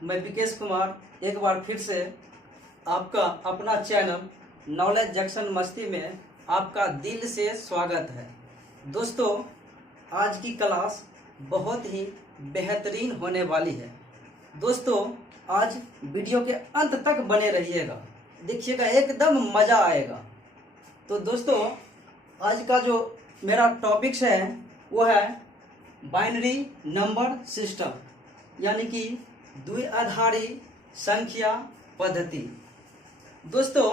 मैं विकेश कुमार एक बार फिर से आपका अपना चैनल नॉलेज जंक्शन मस्ती में आपका दिल से स्वागत है। दोस्तों, आज की क्लास बहुत ही बेहतरीन होने वाली है। दोस्तों, आज वीडियो के अंत तक बने रहिएगा, देखिएगा एकदम मज़ा आएगा। तो दोस्तों, आज का जो मेरा टॉपिक्स है वो है बाइनरी नंबर सिस्टम, यानी कि द्विआधारी संख्या पद्धति। दोस्तों,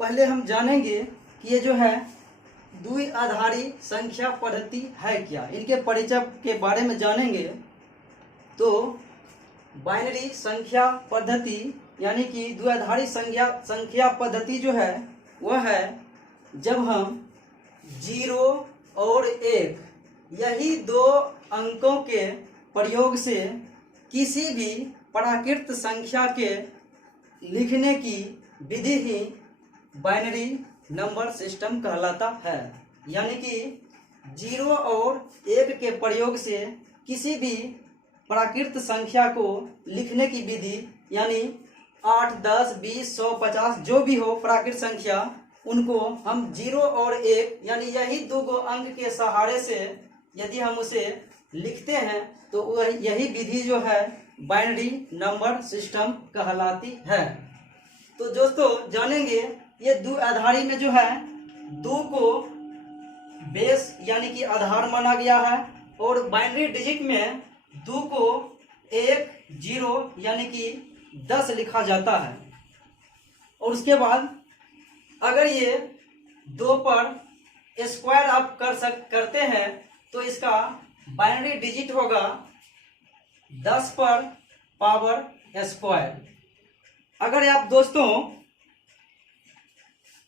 पहले हम जानेंगे कि ये जो है द्विआधारी संख्या पद्धति है क्या, इनके परिचय के बारे में जानेंगे। तो बाइनरी संख्या पद्धति यानी कि द्विआधारी संख्या पद्धति जो है वह है जब हम 0 और 1 यही दो अंकों के प्रयोग से किसी भी प्राकृत संख्या के लिखने की विधि ही बाइनरी नंबर सिस्टम कहलाता है। यानी कि 0 और 1 के प्रयोग से किसी भी प्राकृत संख्या को लिखने की विधि, यानी 8, 10, 20, 100, 50 जो भी हो प्राकृत संख्या, उनको हम 0 और 1 यानी यही दो अंक के सहारे से यदि हम उसे लिखते हैं तो यही विधि जो है बाइनरी नंबर सिस्टम कहलाती है। तो दोस्तों, जानेंगे ये द्विआधारी में जो है 2 को बेस यानी कि आधार माना गया है, और बाइनरी डिजिट में 2 को 1, 0 यानी कि 10 लिखा जाता है। और उसके बाद अगर ये 2 पर स्क्वायर आप करते हैं तो इसका बाइनरी डिजिट होगा 10 पर पावर स्क्वायर। अगर आप दोस्तों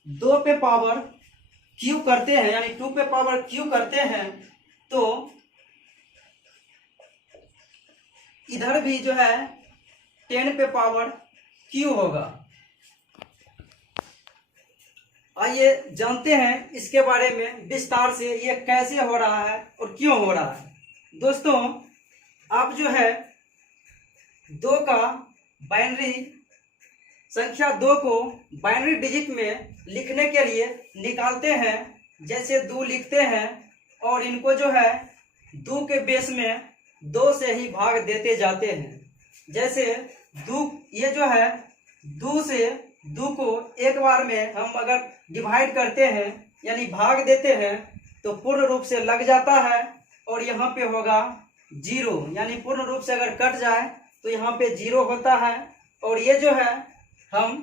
2 पे पावर क्यू करते हैं यानी 2 पे पावर क्यू करते हैं तो इधर भी जो है 10 पे पावर क्यू होगा। आइए जानते हैं इसके बारे में विस्तार से, ये कैसे हो रहा है और क्यों हो रहा है। दोस्तों, आप जो है 2 का बाइनरी संख्या 2 को बाइनरी डिजिट में लिखने के लिए निकालते हैं, जैसे 2 लिखते हैं और इनको जो है 2 के बेस में 2 से ही भाग देते जाते हैं। जैसे 2 ये जो है 2 से 2 को एक बार में हम अगर डिवाइड करते हैं यानी भाग देते हैं तो पूर्ण रूप से लग जाता है, और यहाँ पे होगा 0 यानी पूर्ण रूप से अगर कट जाए तो यहाँ पे 0 होता है। और ये जो है हम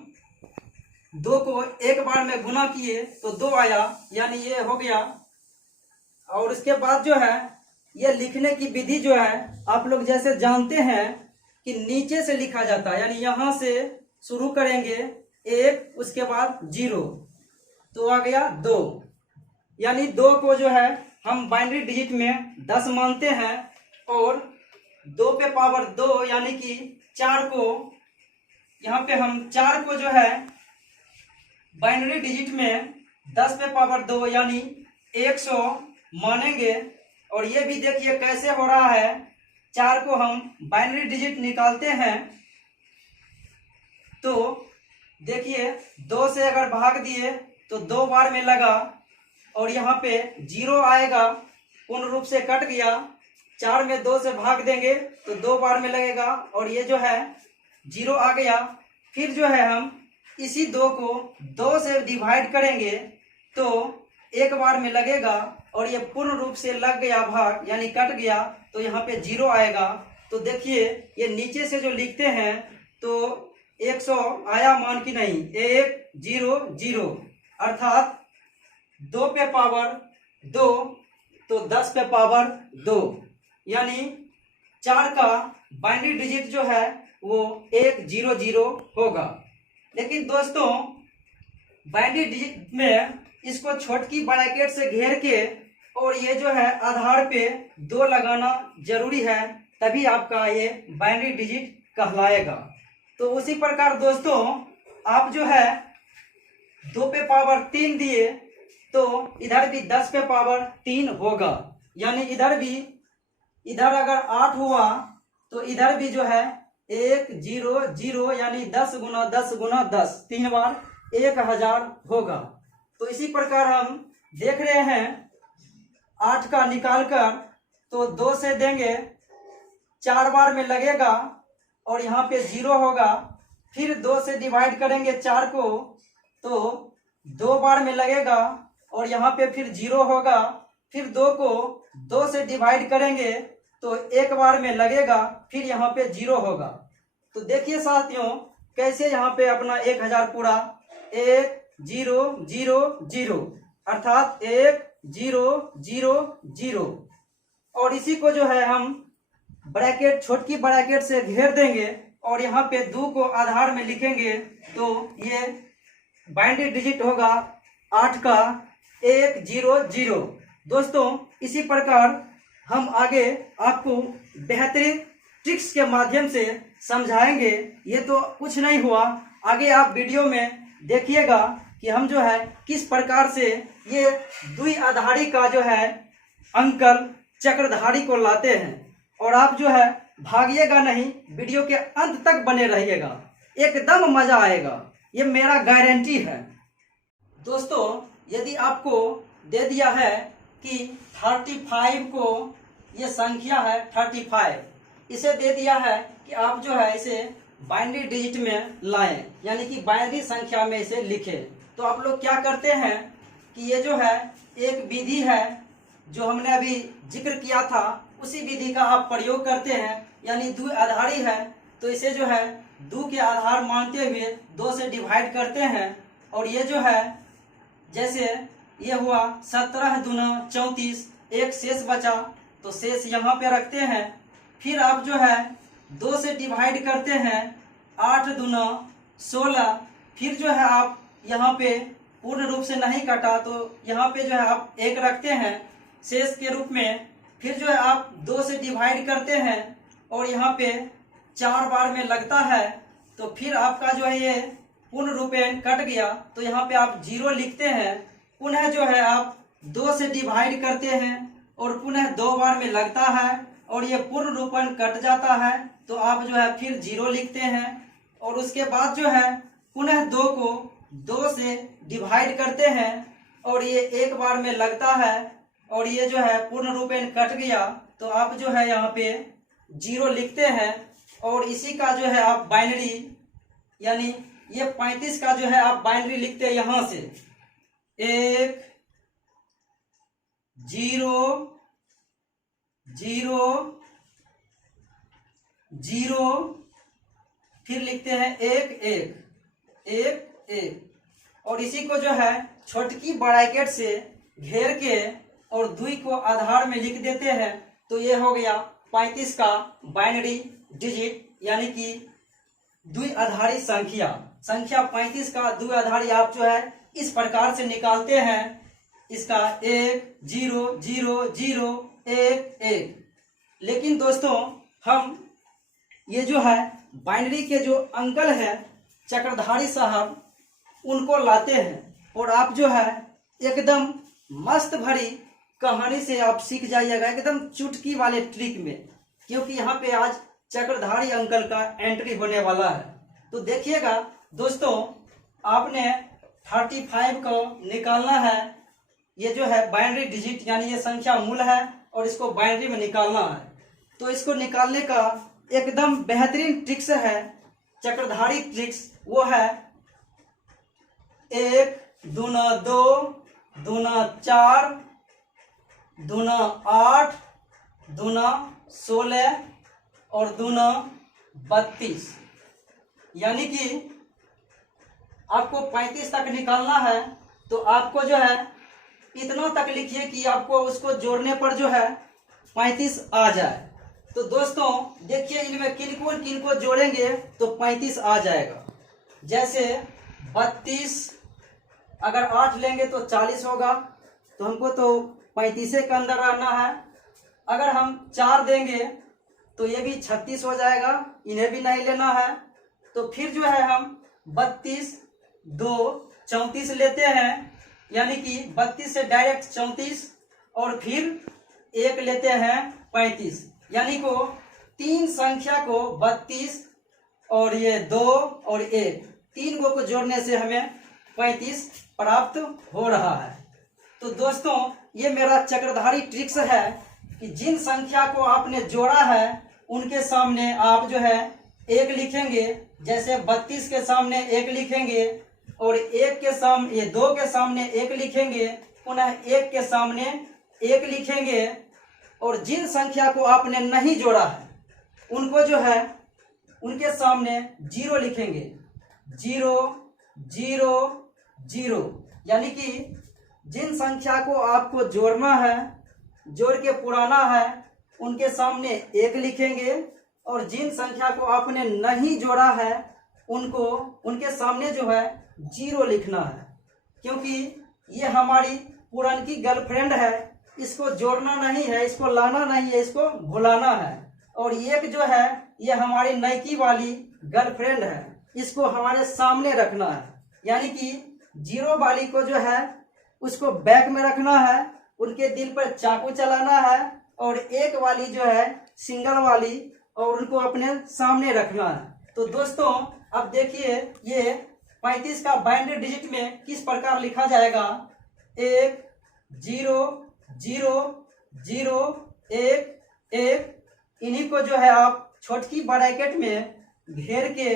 2 को एक बार में गुना किए तो 2 आया, यानी ये हो गया। और उसके बाद जो है ये लिखने की विधि जो है आप लोग जैसे जानते हैं कि नीचे से लिखा जाता है, यानी यहाँ से शुरू करेंगे 1, उसके बाद 0 तो आ गया 2। यानी 2 को जो है हम बाइनरी डिजिट में 10 मानते हैं, और 2 पे पावर 2 यानी कि 4 को यहाँ पे हम 4 को जो है बाइनरी डिजिट में 10 पे पावर 2 यानी 100 मानेंगे। और ये भी देखिए कैसे हो रहा है, 4 को हम बाइनरी डिजिट निकालते हैं तो देखिए 2 से अगर भाग दिए तो 2 बार में लगा, और यहाँ पे 0 आएगा, पूर्ण रूप से कट गया। 4 में 2 से भाग देंगे तो 2 बार में लगेगा, और ये जो है 0 आ गया। फिर जो है हम इसी 2 को 2 से डिवाइड करेंगे तो एक बार में लगेगा, और ये पूर्ण रूप से लग गया भाग यानी कट गया, तो यहाँ पे 0 आएगा। तो देखिए ये नीचे से जो लिखते हैं तो 100 आया मान की नहीं, 1, 0, 0 अर्थात 2 पे पावर 2 तो 10 पे पावर 2, यानी 4 का बाइनरी डिजिट जो है वो 1, 0, 0 होगा। लेकिन दोस्तों, बाइनरी डिजिट में इसको छोटकी ब्रैकेट से घेर के और ये जो है आधार पे 2 लगाना जरूरी है, तभी आपका ये बाइनरी डिजिट कहलाएगा। तो उसी प्रकार दोस्तों, आप जो है 2 पे पावर 3 दिए तो इधर भी 10 पे पावर 3 होगा, यानी इधर अगर 8 हुआ तो इधर भी जो है 100 यानी 10 गुना 10 गुना 10, 3 बार 1000 होगा। तो इसी प्रकार हम देख रहे हैं 8 का निकाल कर, तो 2 से देंगे 4 बार में लगेगा और यहाँ पे 0 होगा। फिर 2 से डिवाइड करेंगे 4 को तो 2 बार में लगेगा और यहाँ पे फिर 0 होगा। फिर 2 को 2 से डिवाइड करेंगे तो 1 बार में लगेगा, फिर यहाँ पे 0 होगा। तो देखिए साथियों कैसे यहाँ पे अपना 1000 पूरा 1000 अर्थात 1000 और इसी को जो है हम ब्रैकेट, छोटकी ब्रैकेट से घेर देंगे और यहाँ पे 2 को आधार में लिखेंगे तो ये बाइनरी डिजिट होगा 8 का 100। दोस्तों इसी प्रकार हम आगे आपको बेहतरीन ट्रिक्स के माध्यम से समझाएंगे। ये तो कुछ नहीं हुआ, आगे आप वीडियो में देखिएगा कि हम जो है किस प्रकार से ये द्विआधारी का जो है अंकल चक्रधारी को लाते हैं। और आप जो है भागिएगा नहीं, वीडियो के अंत तक बने रहिएगा, एकदम मजा आएगा, ये मेरा गारंटी है। दोस्तों यदि आपको दे दिया है कि 35 को, ये संख्या है 35, इसे दे दिया है कि आप जो है इसे बाइनरी डिजिट में लाएं, यानी कि बाइनरी संख्या में इसे लिखें। तो आप लोग क्या करते हैं कि ये जो है एक विधि है जो हमने अभी जिक्र किया था, उसी विधि का आप प्रयोग करते हैं, यानी द्विआधारी है तो इसे जो है 2 के आधार मानते हुए 2 से डिवाइड करते हैं। और ये जो है जैसे ये हुआ 17 दूना 34, एक शेष बचा तो शेष यहाँ पे रखते हैं। फिर आप जो है 2 से डिवाइड करते हैं, 8 दूना 16, फिर जो है आप यहाँ पे पूर्ण रूप से नहीं कटा तो यहाँ पे जो है आप 1 रखते हैं शेष के रूप में। फिर जो है आप 2 से डिवाइड करते हैं और यहाँ पे 4 बार में लगता है तो फिर आपका जो है ये पूर्ण रूपेण कट गया तो यहाँ पे आप 0 लिखते हैं। पुनः जो है आप 2 से डिवाइड करते हैं और पुनः 2 बार में लगता है और ये पूर्ण रूपेण कट जाता है तो आप जो है फिर 0 लिखते हैं। और उसके बाद जो है पुनः 2 को 2 से डिवाइड करते हैं और ये 1 बार में लगता है और ये जो है पूर्ण रूपेण कट गया तो आप जो है यहाँ पे 0 लिखते हैं। और इसी का जो है आप बाइनरी, यानी ये 35 का जो है आप बाइनरी लिखते हैं यहाँ से 1 0 0 0, फिर लिखते हैं 1 1 1 1 और इसी को जो है छोटकी ब्रैकेट से घेर के और 2 को आधार में लिख देते हैं तो ये हो गया 35 का बाइनरी डिजिट, यानी कि द्विआधारी संख्या 35 का द्विआधारी आप जो है इस प्रकार से निकालते हैं, इसका 1 0 0 0 1 1। लेकिन दोस्तों हम ये जो है बाइनरी के जो अंकल है चक्रधारी साहब उनको लाते हैं और आप जो है एकदम मस्त भरी कहानी से आप सीख जाइएगा, एकदम चुटकी वाले ट्रिक में, क्योंकि यहाँ पे आज चक्रधारी अंकल का एंट्री होने वाला है। तो देखिएगा दोस्तों, आपने 35 को निकालना है, ये जो है बाइनरी डिजिट यानी ये संख्या मूल है और इसको बाइनरी में निकालना है। तो इसको निकालने का एकदम बेहतरीन ट्रिक्स है, चक्रधारी ट्रिक्स, वो है 1 दूना 2 दूना 4 दूना 8 दूना 16 और दूना 32, यानी कि आपको 35 तक निकालना है। तो आपको जो है इतना तक लिखिए कि आपको उसको जोड़ने पर जो है 35 आ जाए। तो दोस्तों देखिए इनमें किनको जोड़ेंगे तो 35 आ जाएगा। जैसे 32, अगर 8 लेंगे तो 40 होगा, तो हमको तो 35 के अंदर रहना है। अगर हम 4 देंगे तो ये भी 36 हो जाएगा, इन्हें भी नहीं लेना है। तो फिर जो है हम 32 2 34 लेते हैं, यानी कि 32 से डायरेक्ट 34 और फिर 1 लेते हैं 35, यानी को 3 संख्या को 32 और ये 2 और 1, 3 को जोड़ने से हमें 35 प्राप्त हो रहा है। तो दोस्तों ये मेरा चक्रधारी ट्रिक्स है कि जिन संख्या को आपने जोड़ा है उनके सामने आप जो है 1 लिखेंगे। जैसे 32 के सामने 1 लिखेंगे और 1 के सामने, ये 2 के सामने 1 लिखेंगे, पुनः 1 के सामने 1 लिखेंगे। और जिन संख्या को आपने नहीं जोड़ा है उनको जो है उनके सामने 0 लिखेंगे। 0 0 0, यानी कि जिन संख्या को आपको जोड़ना है, जोड़ के पुराना है, उनके सामने 1 लिखेंगे। और जिन संख्या को आपने नहीं जोड़ा है उनके सामने जो है 0 लिखना है, क्योंकि ये हमारी पुरानी गर्लफ्रेंड है, इसको जोड़ना नहीं है, इसको लाना नहीं है, इसको भुलाना है। और 1 जो है ये हमारी नईकी वाली गर्लफ्रेंड है, इसको हमारे सामने रखना है। यानी कि 0 वाली को जो है उसको बैक में रखना है, उनके दिल पर चाकू चलाना है। और 1 वाली जो है सिंगल वाली, और उनको अपने सामने रखना है। तो दोस्तों अब देखिए ये 35 का बाइनरी डिजिट में किस प्रकार लिखा जाएगा। 1 0 0 0 1 1, इन्हीं को जो है आप छोटकी ब्रैकेट में घेर के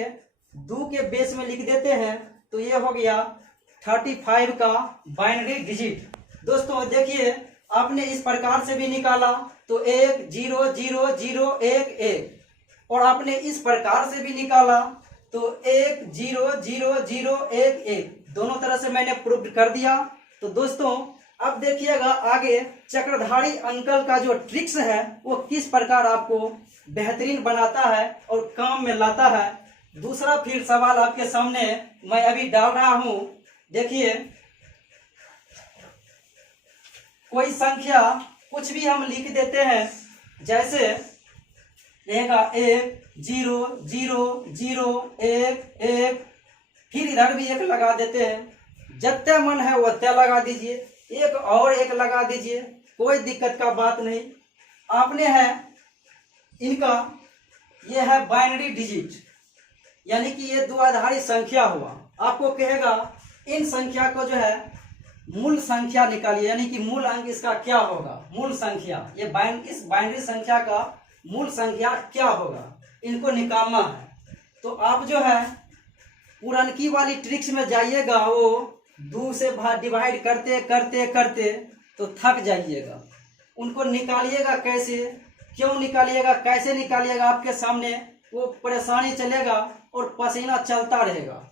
2 के बेस में लिख देते हैं, तो ये हो गया 35 का बाइनरी डिजिट। दोस्तों देखिए आपने इस प्रकार से भी निकाला तो 1 0 0 0 1 1, और आपने इस प्रकार से भी निकाला तो 1 0 0 0 1 1, दोनों तरह से मैंने प्रूव कर दिया। तो दोस्तों अब देखिएगा आगे चक्रधारी अंकल का जो ट्रिक्स है वो किस प्रकार आपको बेहतरीन बनाता है और काम में लाता है। दूसरा फिर सवाल आपके सामने मैं अभी डाल रहा हूं। देखिए कोई संख्या कुछ भी हम लिख देते हैं, जैसे रहेगा 1 0 0 0 1 1, फिर इधर भी 1 लगा देते हैं। जत्ते मन है वत्ते लगा दीजिए, 1 और 1 लगा दीजिए, कोई दिक्कत का बात नहीं। आपने है इनका ये है बाइनरी डिजिट, यानी कि ये द्विआधारी संख्या हुआ। आपको कहेगा इन संख्या को जो है मूल संख्या निकालिए, यानी कि मूल अंक इसका क्या होगा, मूल संख्या। ये इस बाइनरी संख्या का मूल संख्या क्या होगा, इनको निकालना है। तो आप जो है पुरानकी वाली ट्रिक्स में जाइएगा, वो 2 से डिवाइड करते करते करते तो थक जाइएगा। उनको निकालिएगा कैसे, क्यों निकालिएगा, कैसे निकालिएगा, आपके सामने वो परेशानी चलेगा और पसीना चलता रहेगा।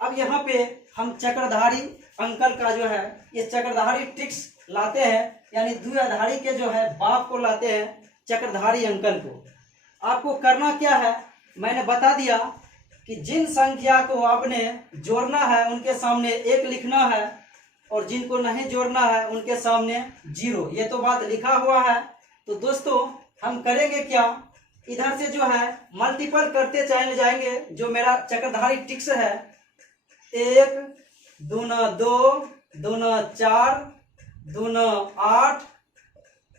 अब यहाँ पे हम चक्रधारी अंकल का जो है ये चक्रधारी ट्रिक्स लाते हैं, यानी द्विआधारी के जो है बाप को लाते हैं, चक्रधारी अंकल को। आपको करना क्या है मैंने बता दिया कि जिन संख्या को आपने जोड़ना है उनके सामने 1 लिखना है, और जिनको नहीं जोड़ना है उनके सामने 0। ये तो बात लिखा हुआ है। तो दोस्तों हम करेंगे क्या, इधर से जो है मल्टीपल करते चले जाएंगे। जो मेरा चक्रधारी ट्रिक्स है 1 दूना 2 दूना 4 दूना 8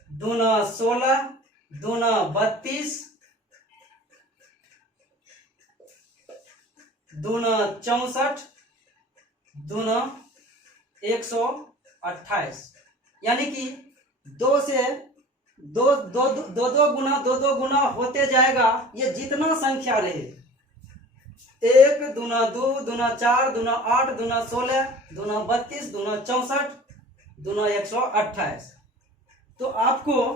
दूना 16 दूना 32 दूना 64 दूना 128, यानी कि 2 से 2 2 2 2 गुना 2 2 गुना होते जाएगा। ये जितना संख्या रहे, 1 दूना 2 दूना 4 दूना 8 दूना 16 दूना 32 दूना 64 दूना 128। तो आपको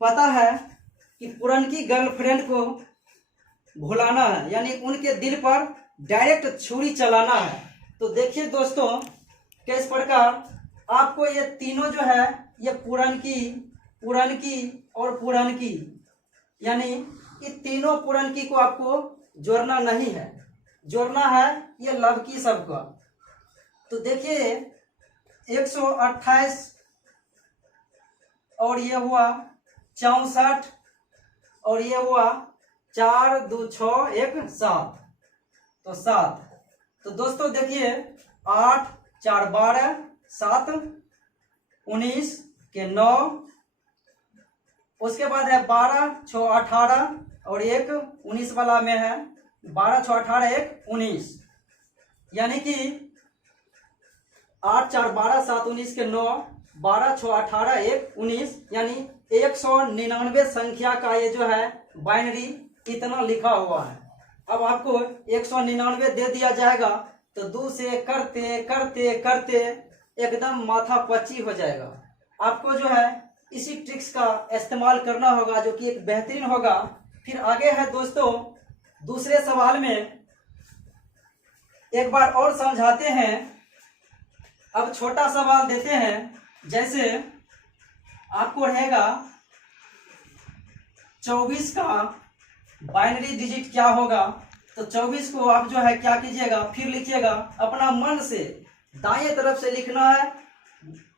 पता है कि पुरानी गर्लफ्रेंड को भुलाना है, यानी उनके दिल पर डायरेक्ट छुरी चलाना है। तो देखिए दोस्तों किस प्रकार आपको ये तीनों जो है ये पुरानकी और पुरानकी, यानी ये तीनों पुरानकी को आपको जोड़ना नहीं है, जोड़ना है ये लवकी सबका। तो देखिए 128 और ये हुआ 64 और ये हुआ 4 2 6 1 7, तो 7। तो दोस्तों देखिए 8 4 12 7 19 के 9, उसके बाद है 12 6 18 और 1 19 वाला में है 12 6 18 1 19, यानी कि 8 4 12 7 19 के 9, 12 6 18 1 19, यानी 199 संख्या का ये जो है बाइनरी इतना लिखा हुआ है। अब आपको 199 दे दिया जाएगा तो 2 से करते करते करते एकदम माथा पच्ची हो जाएगा। आपको जो है इसी ट्रिक्स का इस्तेमाल करना होगा जो कि एक बेहतरीन होगा। फिर आगे है दोस्तों दूसरे सवाल में, एक बार और समझाते हैं। अब छोटा सवाल देते हैं, जैसे आपको रहेगा 24 का बाइनरी डिजिट क्या होगा। तो 24 को आप जो है क्या कीजिएगा, फिर लिखिएगा अपना मन से, दाएं तरफ से लिखना है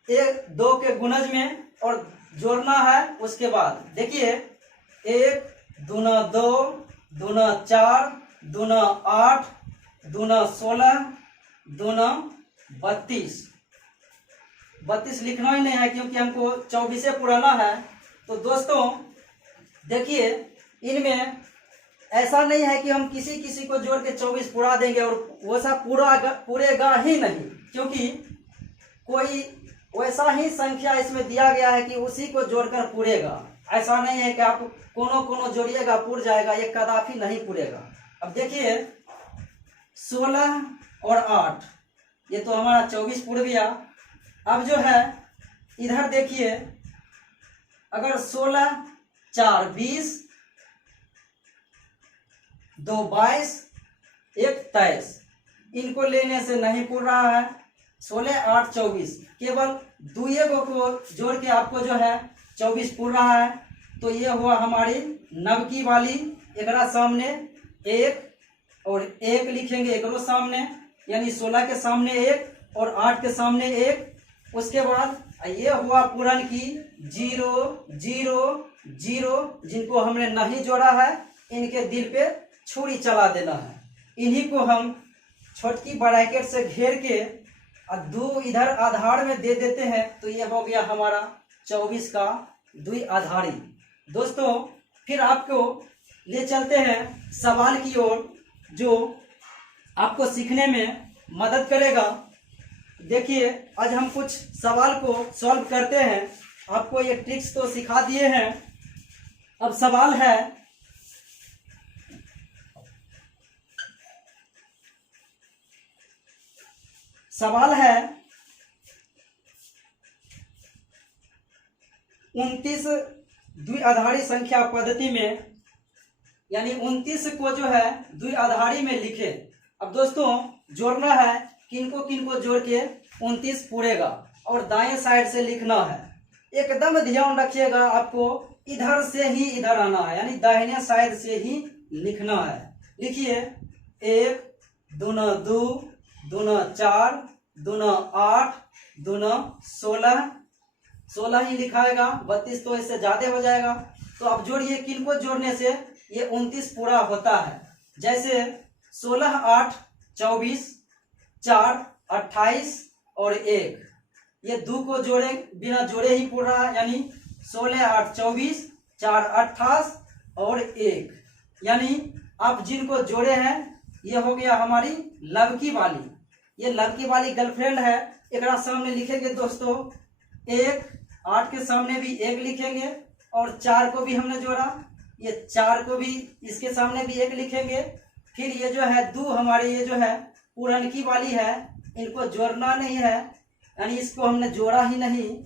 1 2 के गुणज में और जोड़ना है। उसके बाद देखिए 1 दूना 2 दूना 4 दूना 8 दूना 16 दूना 32 लिखना ही नहीं है क्योंकि हमको 24 से पुराना है। तो दोस्तों देखिए इनमें ऐसा नहीं है कि हम किसी किसी को जोड़ के 24 पूरा देंगे और वैसा पूरेगा ही नहीं, क्योंकि कोई वैसा ही संख्या इसमें दिया गया है कि उसी को जोड़कर पूरेगा। ऐसा नहीं है कि आप कोनो जोड़िएगा पूर जाएगा, ये कदापि नहीं पूरेगा। अब देखिए 16 और 8 ये तो हमारा 24 पूर गया। अब जो है इधर देखिए, अगर 16 4 20 2 22 1 23, इनको लेने से नहीं पूर रहा है। 16 8 24 केवल दुए को जोड़ के आपको जो है 24 पूर रहा है। तो ये हुआ हमारी नवकी वाली। एक सामने 1 और 1 लिखेंगे एक सामने, यानी 16 के सामने 1 और 8 के सामने 1। उसके बाद ये हुआ पूरन की 0 0 0, जिनको हमने नहीं जोड़ा है इनके दिल पे छुरी चला देना है। इन्हीं को हम छोटकी ब्रैकेट से घेर के और 2 इधर आधार में दे देते हैं। तो ये हो गया हमारा 24 का द्विआधारी। दोस्तों फिर आपको ले चलते हैं सवाल की ओर, जो आपको सीखने में मदद करेगा। देखिए आज हम कुछ सवाल को सॉल्व करते हैं। आपको ये ट्रिक्स तो सिखा दिए हैं। अब सवाल है, सवाल है 29 द्विआधारी संख्या पद्धति में, यानी 29 को जो है द्विआधारी में लिखे। अब दोस्तों जोड़ना है, किनको किनको जोड़ के 29 पूरेगा और दाएं साइड से लिखना है। एकदम ध्यान रखिएगा, आपको इधर से ही इधर आना है, यानी दाहिने साइड से ही लिखना है। लिखिए 1 दूना 2 दूना 4 दूना 8 दूना 16 ही लिखाएगा, 32 तो इससे ज्यादा हो जाएगा। तो अब जोड़िए, किनको जोड़ने से ये 29 पूरा होता है। जैसे 16 8 24 4 28 और 1, ये 2 को जोड़े बिना जोड़े ही पूरा है, यानी 16 8 24 4 28 और 1, यानी आप जिनको जोड़े हैं ये हो गया हमारी लवकी वाली। ये लवकी वाली गर्लफ्रेंड है। एक सामने लिखेंगे दोस्तों 1, 8 के सामने भी 1 लिखेंगे और 4 को भी हमने जोड़ा, ये 4 को भी इसके सामने भी 1 लिखेंगे। फिर ये जो है 2 हमारे ये जो है पुरनकी वाली है, इनको जोड़ना नहीं है, यानी इसको हमने जोड़ा ही नहीं,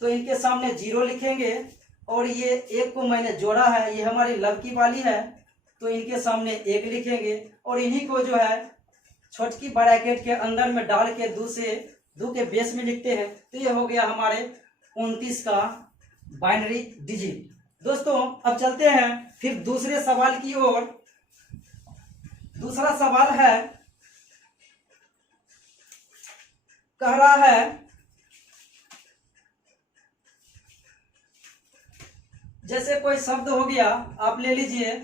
तो इनके सामने 0 लिखेंगे। और ये 1 को मैंने जोड़ा है, ये हमारी लवकी वाली है, तो इनके सामने 1 लिखेंगे। और इन्हीं को जो है छोटकी ब्रैकेट के अंदर में डाल के 2 के बेस में लिखते हैं। तो ये हो गया हमारे 29 का बाइनरी डिजिट। दोस्तों अब चलते हैं फिर दूसरे सवाल की ओर। दूसरा सवाल है, कह रहा है जैसे कोई शब्द हो गया, आप ले लीजिए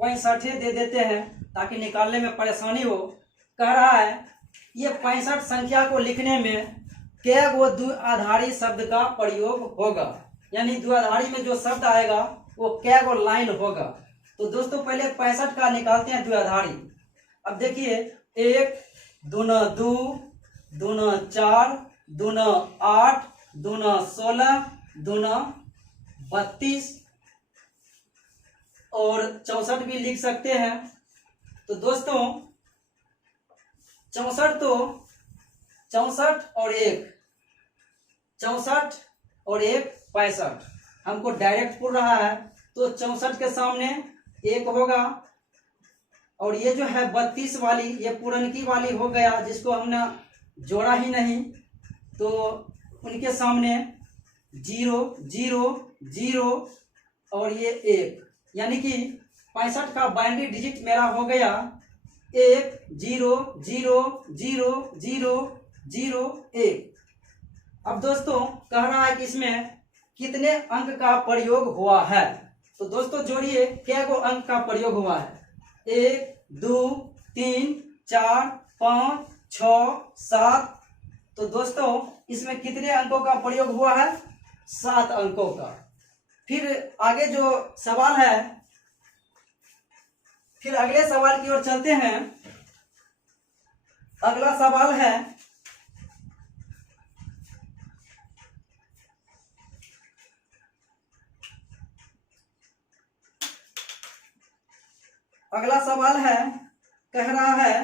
65 दे देते हैं ताकि निकालने में परेशानी हो। कह रहा है ये 65 संख्या को लिखने में क्या वो द्विआधारी शब्द का प्रयोग होगा, यानी द्विआधारी में जो शब्द आएगा वो क्या गो लाइन होगा। तो दोस्तों पहले 65 का निकालते हैं द्विआधारी। अब देखिए 1 दूना 2 दूना 4 दूना 8 दूना 16 दूना 32 और 64 भी लिख सकते हैं। तो दोस्तों 64 तो 64 और 1 64 और 1 65 हमको डायरेक्ट पूछ रहा है। तो 64 के सामने 1 होगा और ये जो है 32 वाली ये पुरनकी वाली हो गया जिसको हमने जोड़ा ही नहीं, तो उनके सामने 0 0 0 और ये 1, यानी कि 65 का बाइनरी डिजिट मेरा हो गया 1 0 0 0 0 0 1। अब दोस्तों कह रहा है कि इसमें कितने अंक का प्रयोग हुआ है। तो दोस्तों जोड़िए क्या को अंक का प्रयोग हुआ है। 1 2 3 4 5 6 7। तो दोस्तों इसमें कितने अंकों का प्रयोग हुआ है, 7 अंकों का। फिर आगे जो सवाल है, फिर अगले सवाल की ओर चलते हैं। अगला सवाल है कह रहा है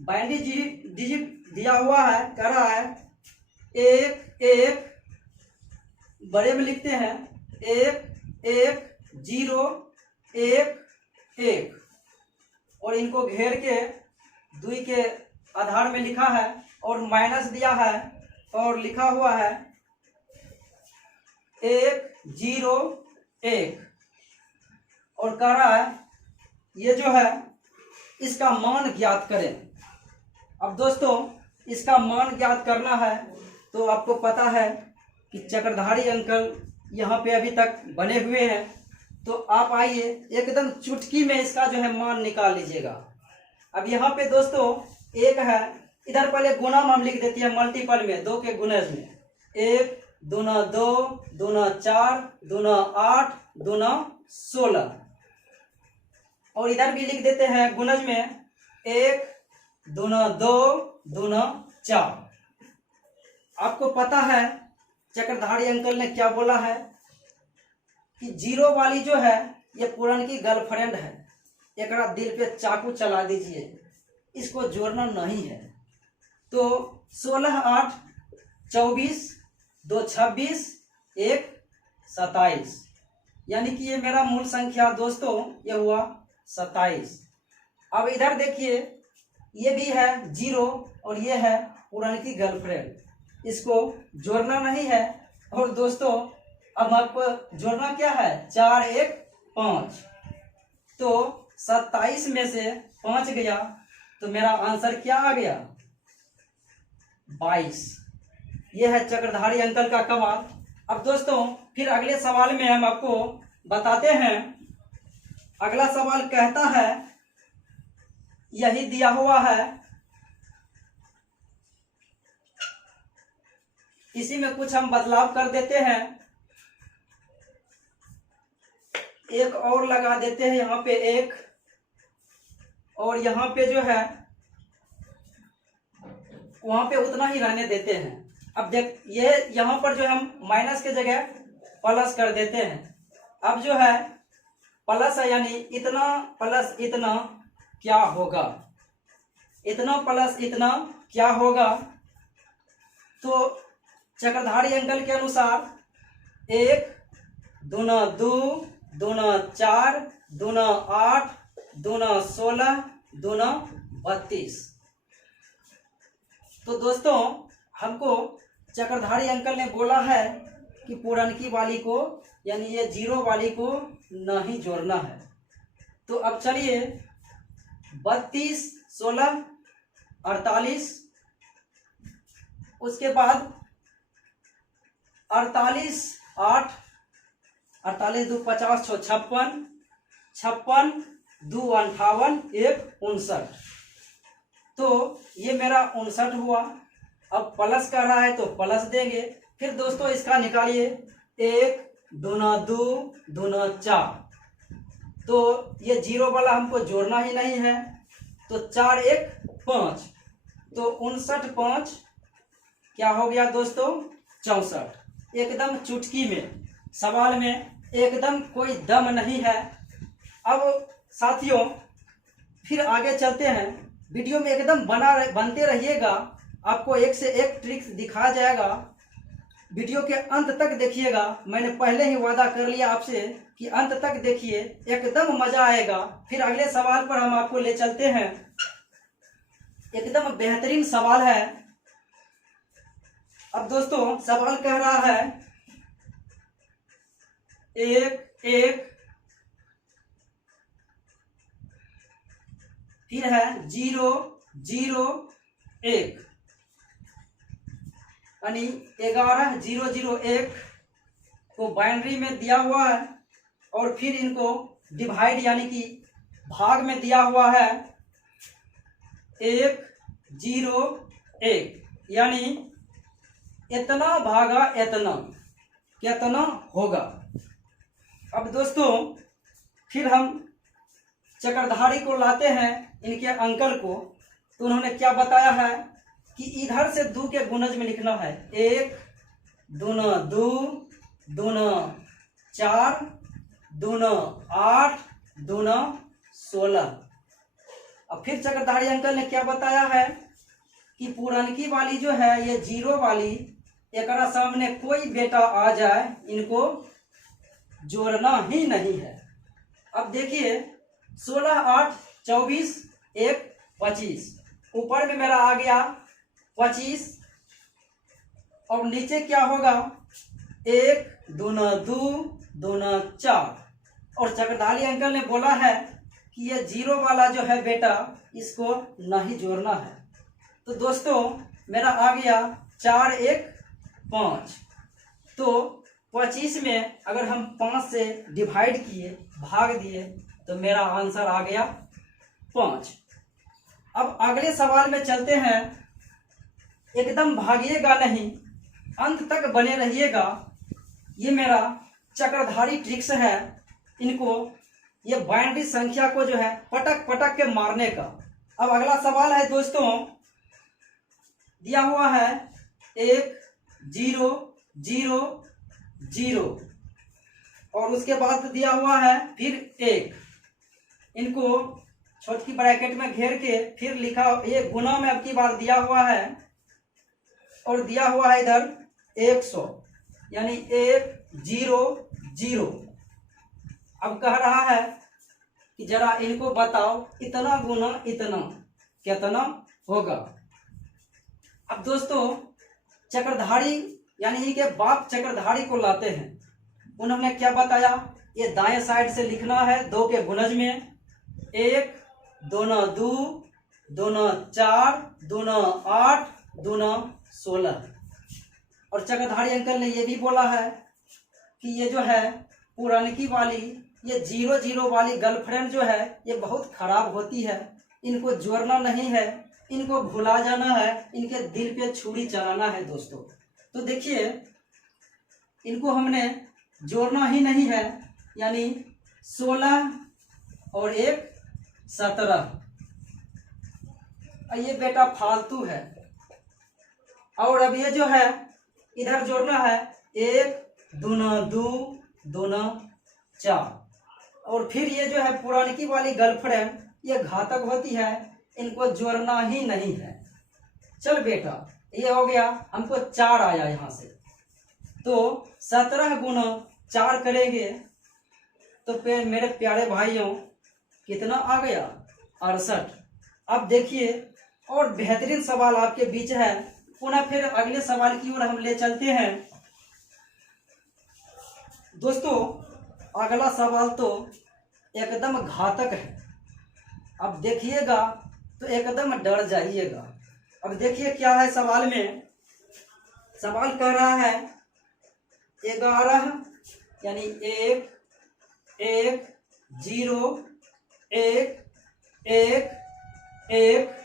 बाइनरी डिजिट दिया हुआ है, कह रहा है 1 1 बड़े में लिखते हैं 1 1 0 1 1 और इनको घेर के 2 के आधार में लिखा है और माइनस दिया है और लिखा हुआ है 1 0 1 और कह रहा है ये जो है इसका मान ज्ञात करें। अब दोस्तों इसका मान ज्ञात करना है तो आपको पता है कि चक्रधारी अंकल यहाँ पे अभी तक बने हुए हैं, तो आप आइए एकदम चुटकी में इसका जो है मान निकाल लीजिएगा। अब यहाँ पे दोस्तों 1 है, इधर पहले गुना हम लिख देते हैं मल्टीपल में 2 के गुणज में 1 दूना 2 दूना 4 दूना 8 दूना 16 और इधर भी लिख देते हैं गुणज में 1 दूना 2 दूना 4। आपको पता है चक्रधारी अंकल ने क्या बोला है कि 0 वाली जो है ये पुरानी गर्लफ्रेंड है, एक दिल पे चाकू चला दीजिए, इसको जोड़ना नहीं है। तो 16 8 24 2 26 1 27, यानी कि ये मेरा मूल संख्या दोस्तों ये हुआ 27। अब इधर देखिए ये भी है 0 और ये है पुरानी गर्लफ्रेंड, इसको जोड़ना नहीं है। और दोस्तों अब आपको जोड़ना क्या है 4 1 5, तो 27 में से 5 गया तो मेरा आंसर क्या आ गया 22। ये है चक्रधारी अंकल का कमाल। अब दोस्तों फिर अगले सवाल में हम आपको बताते हैं। अगला सवाल कहता है यही दिया हुआ है, इसी में कुछ हम बदलाव कर देते हैं, एक और लगा देते हैं यहाँ पे 1 और यहाँ पे जो है वहां पे उतना ही रहने देते हैं। अब देख ये यहाँ पर जो हम माइनस के जगह प्लस कर देते हैं। अब जो है प्लस है यानी इतना प्लस इतना क्या होगा, इतना प्लस इतना क्या होगा। तो चक्रधारी अंकल के अनुसार 1 दूना 2 दूना 4 दूना 8 दूना 16 दूना 32। तो दोस्तों हमको चक्रधारी अंकल ने बोला है कि पुरानकी वाली को यानी ये 0 वाली को नहीं जोड़ना है। तो अब चलिए 32 16 48, उसके बाद 48 8 48 2 50 6 56 56 2 58 1 59। तो ये मेरा 59 हुआ। अब प्लस कर रहा है तो प्लस देंगे। फिर दोस्तों इसका निकालिए 1 दूना दो, दूना चार। तो ये जीरो वाला हमको जोड़ना ही नहीं है, तो 4 1 5, तो 59 5 क्या हो गया दोस्तों, 64। एकदम चुटकी में, सवाल में एकदम कोई दम नहीं है। अब साथियों फिर आगे चलते हैं, वीडियो में एकदम बनते रहिएगा, आपको एक से एक ट्रिक्स दिखाया जाएगा, वीडियो के अंत तक देखिएगा। मैंने पहले ही वादा कर लिया आपसे कि अंत तक देखिए, एकदम मजा आएगा। फिर अगले सवाल पर हम आपको ले चलते हैं, एकदम बेहतरीन सवाल है। अब दोस्तों सवाल कह रहा है 1 1, फिर है 0 0 1, यानी 11 0 0 1 को बाइनरी में दिया हुआ है, और फिर इनको डिवाइड यानी कि भाग में दिया हुआ है 1 0 1, यानी इतना भागा इतना, कितना होगा। अब दोस्तों फिर हम चक्रधारी को लाते हैं, इनके अंकल को। तो उन्होंने क्या बताया है कि इधर से 2 के गुणज में लिखना है, 1 दूना 2 दूना 4 दूना 8 दूना 16। अब फिर चक्रधारी अंकल ने क्या बताया है कि पुरानकी वाली जो है ये जीरो वाली, एकरा सामने कोई बेटा आ जाए इनको जोड़ना ही नहीं है। अब देखिए 16 8 24 1 25, ऊपर में मेरा आ गया 25, और नीचे क्या होगा 1 दूना 2 दूना 4। और चक्रधारी अंकल ने बोला है कि ये जीरो वाला जो है बेटा इसको नहीं जोड़ना है। तो दोस्तों मेरा आ गया 4 1 5, तो 25 में अगर हम 5 से डिवाइड किए, भाग दिए, तो मेरा आंसर आ गया 5। अब अगले सवाल में चलते हैं, एकदम भागिएगा नहीं, अंत तक बने रहिएगा। ये मेरा चक्रधारी ट्रिक्स है, इनको ये बाइनरी संख्या को जो है पटक पटक के मारने का। अब अगला सवाल है दोस्तों, दिया हुआ है 1 0 0 0, और उसके बाद दिया हुआ है फिर 1। इनको छोटी ब्रैकेट में घेर के फिर लिखा, ये गुना में अब की बार दिया हुआ है, और दिया हुआ है इधर 100, यानी 1 0 0। अब कह रहा है कि जरा इनको बताओ इतना गुना इतना कितना होगा। अब दोस्तों चक्रधारी यानी इनके बाप चक्रधारी को लाते हैं। उन्होंने क्या बताया, ये दाएं साइड से लिखना है 2 के गुणज में, 1 दूना 2 दूना 4 दूना 8 दूना 16। और चक्रधारी अंकल ने ये भी बोला है कि ये जो है पुरानकी वाली, ये 0 0 वाली गर्लफ्रेंड जो है ये बहुत खराब होती है, इनको जोड़ना नहीं है, इनको भुला जाना है, इनके दिल पे छुरी चलाना है दोस्तों। तो देखिए इनको हमने जोड़ना ही नहीं है, यानी 16 और 1 17। ये बेटा फालतू है। और अब ये जो है इधर जोड़ना है 1 दूना 2 दूना 4, और फिर ये जो है पुरानकी वाली गर्लफ्रेंड ये घातक होती है, इनको जोड़ना ही नहीं है। चल बेटा ये हो गया, हमको 4 आया यहाँ से, तो 17 गुना 4 करेंगे तो फिर मेरे प्यारे भाइयों कितना आ गया 68। अब देखिए और बेहतरीन सवाल आपके बीच है, पुनः फिर अगले सवाल की ओर हम ले चलते हैं। दोस्तों अगला सवाल तो एकदम घातक है, अब देखिएगा तो एकदम डर जाइएगा। अब देखिए क्या है सवाल में, सवाल कह रहा है 11 यानी 1 1 0 1 1 1।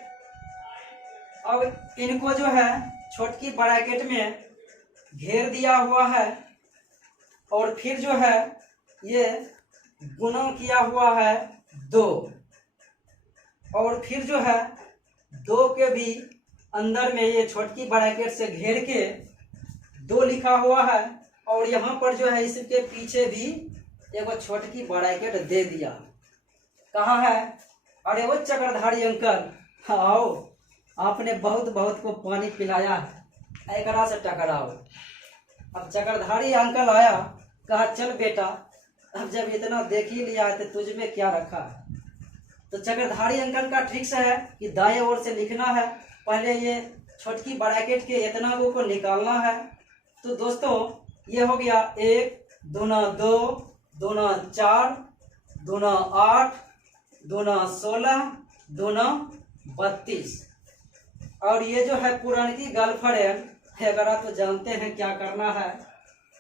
अब इनको जो है छोटकी ब्रैकेट में घेर दिया हुआ है, और फिर जो है ये गुणा किया हुआ है 2, और फिर जो है 2 के भी अंदर में ये छोटकी ब्रैकेट से घेर के 2 लिखा हुआ है, और यहाँ पर जो है इसके पीछे भी एक छोटकी ब्रैकेट दे दिया। कहाँ है? अरे वो चक्रधारी अंकल आओ, आपने बहुत बहुत को पानी पिलाया है, एकरा से टकराओ। अब चक्रधारी अंकल आया, कहा चल बेटा, अब जब इतना देख ही लिया है तो तुझ में क्या रखा है। तो चक्रधारी अंकल का ट्रिक्स है कि दाएं ओर से लिखना है, पहले ये छोटकी ब्रैकेट के इतना को निकालना है। तो दोस्तों ये हो गया 1 दूना 2 दूना 4 दूना 8 दूना 16 दूना 32। और ये जो है पुरानी गर्लफ्रेंड है, अगर आप तो जानते हैं क्या करना है,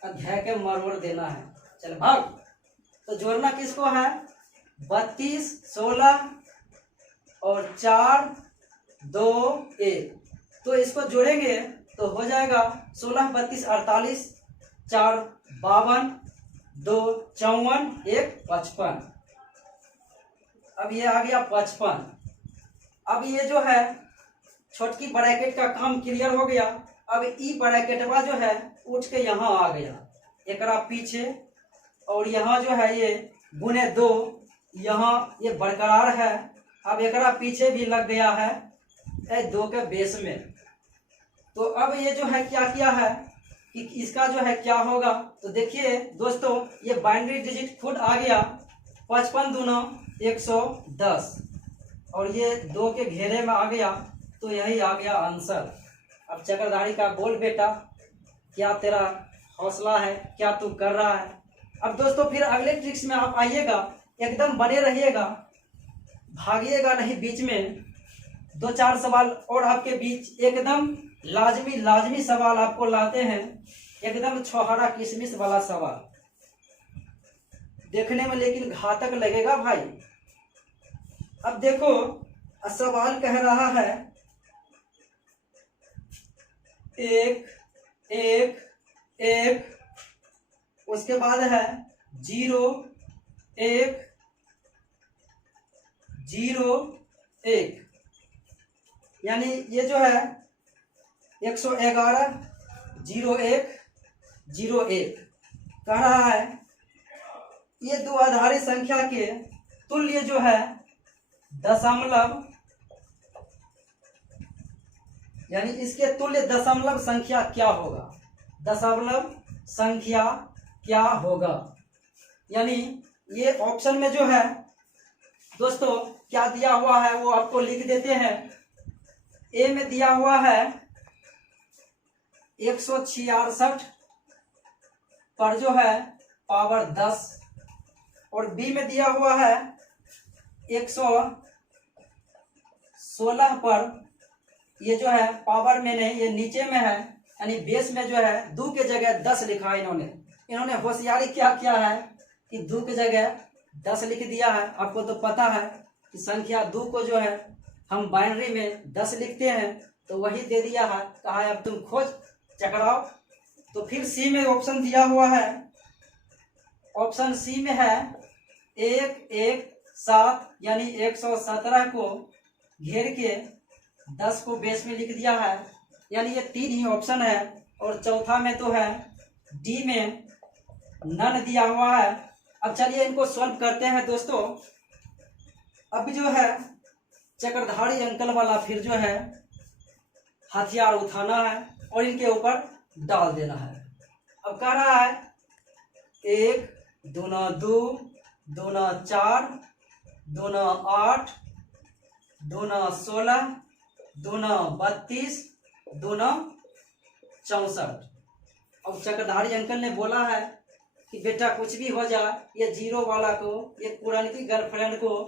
अध्याय के मरोड़ देना है। चल भाग। तो जोड़ना किसको है? 32 16 और 4 2 1। तो इसको जोड़ेंगे तो हो जाएगा 16 32 48 4 52 2 54 1 55। अब ये आ गया 55। अब ये जो है छोटकी ब्रैकेट का काम क्लियर हो गया। अब ई ब्रैकेटवा जो है उठ के यहाँ आ गया एकरा पीछे, और यहाँ जो है ये गुने 2 यहाँ ये बरकरार है। अब एकरा पीछे भी लग गया है 2 के बेस में। तो अब ये जो है क्या किया है कि इसका जो है क्या होगा, तो देखिए दोस्तों ये बाइनरी डिजिट खुद आ गया 55 दूना 110, और ये 2 के घेरे में आ गया। तो यही आ गया आंसर। अब चक्रधारी का बोल बेटा, क्या तेरा हौसला है, क्या तू कर रहा है। अब दोस्तों फिर अगले ट्रिक्स में आप आइएगा, एकदम बने रहिएगा, भागिएगा नहीं। बीच में 2-4 सवाल और आपके बीच एकदम लाजमी सवाल आपको लाते हैं, एकदम छोहारा किशमिश वाला सवाल, देखने में लेकिन घातक लगेगा भाई। अब देखो सवाल कह रहा है 1 1 1, उसके बाद है 0 1 0 1, यानी ये जो है 111 01 01 कह रहा है। ये द्विआधारी संख्या के तुल्य जो है दशमलव, यानी इसके तुल्य दशमलव संख्या क्या होगा, दशमलव संख्या क्या होगा। यानी ये ऑप्शन में जो है दोस्तों क्या दिया हुआ है वो आपको लिख देते हैं। ए में दिया हुआ है 166 पर जो है पावर 10, और बी में दिया हुआ है 116 पर, ये जो है पावर में नहीं, ये नीचे में है, यानी बेस में जो है 2 के जगह 10 लिखा है। इन्होंने होशियारी क्या किया है कि 2 की जगह 10 लिख दिया है। आपको तो पता है कि संख्या 2 को जो है हम बाइनरी में 10 लिखते हैं, तो वही दे दिया है। कहा है अब तुम खोज चकराओ। तो फिर सी में ऑप्शन दिया हुआ है, ऑप्शन सी में है 117, यानी 117 को घेर के 10 को बेस में लिख दिया है, यानी ये 3 ही ऑप्शन है। और चौथा में तो है डी में नन दिया हुआ है। अब चलिए इनको सॉल्व करते हैं दोस्तों। अब जो है चक्रधारी अंकल वाला फिर जो है हथियार उठाना है और इनके ऊपर डाल देना है। अब कह रहा है 1 दूना 2 दूना 4 दूना 8 दूना 16 दूना 32 दूना 64। अब चक्रधारी अंकल ने बोला है कि बेटा कुछ भी हो जाए, ये 0 वाला को, ये पुरानी की गर्लफ्रेंड को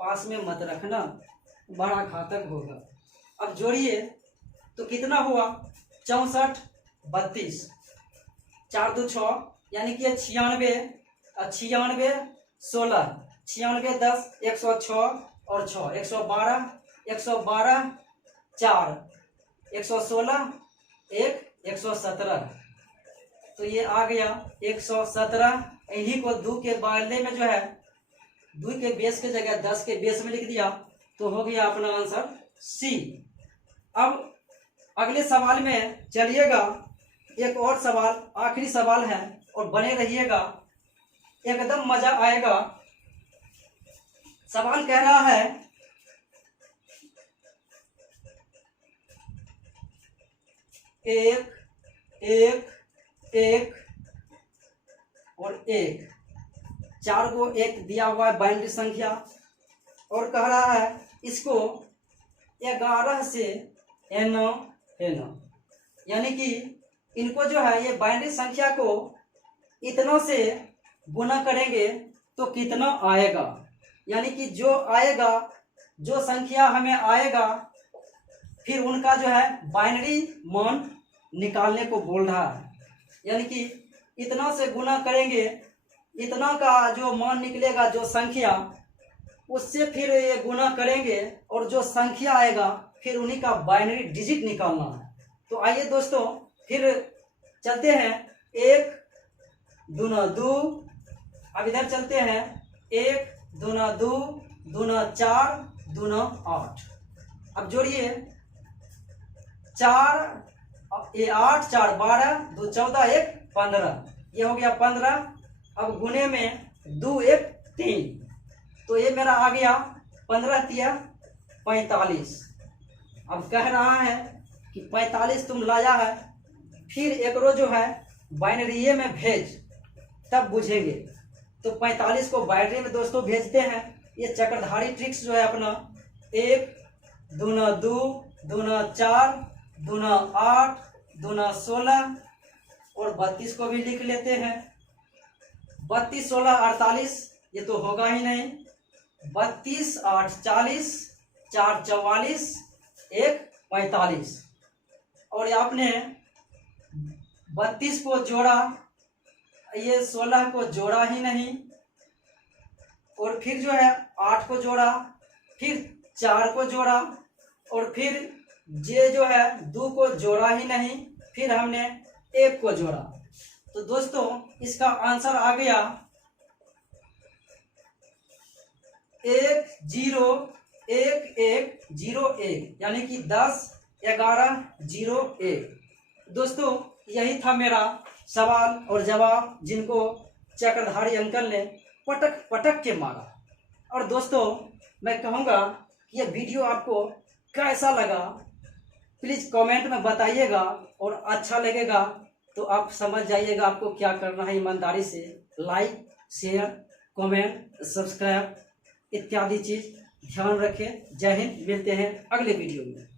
पास में मत रखना, बड़ा घातक होगा। अब जोड़िए तो कितना हुआ 64 32 4 2 6, यानी कि 96 96 16 96 10 106 और 6 112 112 4 116 1 117। तो ये आ गया 117। इन्हीं को 2 के बदले में जो है 2 के बेस के जगह 10 के बेस में लिख दिया, तो हो गया अपना आंसर सी। अब अगले सवाल में चलिएगा, एक और सवाल, आखिरी सवाल है, और बने रहिएगा, एकदम मजा आएगा। सवाल कह रहा है एक एक एक और एक, 4 को एक दिया हुआ है बाइनरी संख्या, और कह रहा है इसको 11 से n यानी कि इनको जो है ये बाइनरी संख्या को इतना से गुना करेंगे तो कितना आएगा, यानी कि जो आएगा, जो संख्या हमें आएगा, फिर उनका जो है बाइनरी मान निकालने को बोल रहा है। यानी कि इतना से गुना करेंगे, इतना का जो मान निकलेगा, जो संख्या, उससे फिर ये गुना करेंगे और जो संख्या आएगा फिर उन्हीं का बाइनरी डिजिट निकालना है। तो आइए दोस्तों फिर चलते हैं, 1 दूना 2, अब इधर चलते हैं, 1 दूना 2 दूना 4 दूना 8। अब जोड़िए, 4 ये 8 4 12 2 14 1 15, ये हो गया 15। अब गुने में 2 1 3, तो ये मेरा आ गया 15 तिया 45। अब कह रहा है कि 45 तुम लाया है, फिर एक रो जो है बाइनरी में भेज, तब बुझेंगे। तो 45 को बाइनरी में दोस्तों भेजते हैं। ये चक्रधारी ट्रिक्स जो है अपना, 1 दूना 2 दूना 4 दूना 8 दूना 16 और 32 को भी लिख लेते हैं। 32 16 48, ये तो होगा ही नहीं। 32 8 40, 4 44, 1 45, और आपने 32 को जोड़ा, ये 16 को जोड़ा ही नहीं, और फिर जो है 8 को जोड़ा, फिर 4 को जोड़ा, और फिर जे जो है 2 को जोड़ा ही नहीं, फिर हमने 1 को जोड़ा। तो दोस्तों इसका आंसर आ गया 1 0 1 1 0 1, यानी कि 10 11 0 1। दोस्तों यही था मेरा सवाल और जवाब, जिनको चक्रधारी अंकल ने पटक पटक के मारा। और दोस्तों मैं कहूँगा कि यह वीडियो आपको कैसा लगा, प्लीज़ कमेंट में बताइएगा, और अच्छा लगेगा तो आप समझ जाइएगा आपको क्या करना है। ईमानदारी से लाइक शेयर कमेंट सब्सक्राइब इत्यादि चीज़ ध्यान रखें। जय हिंद, मिलते हैं अगले वीडियो में।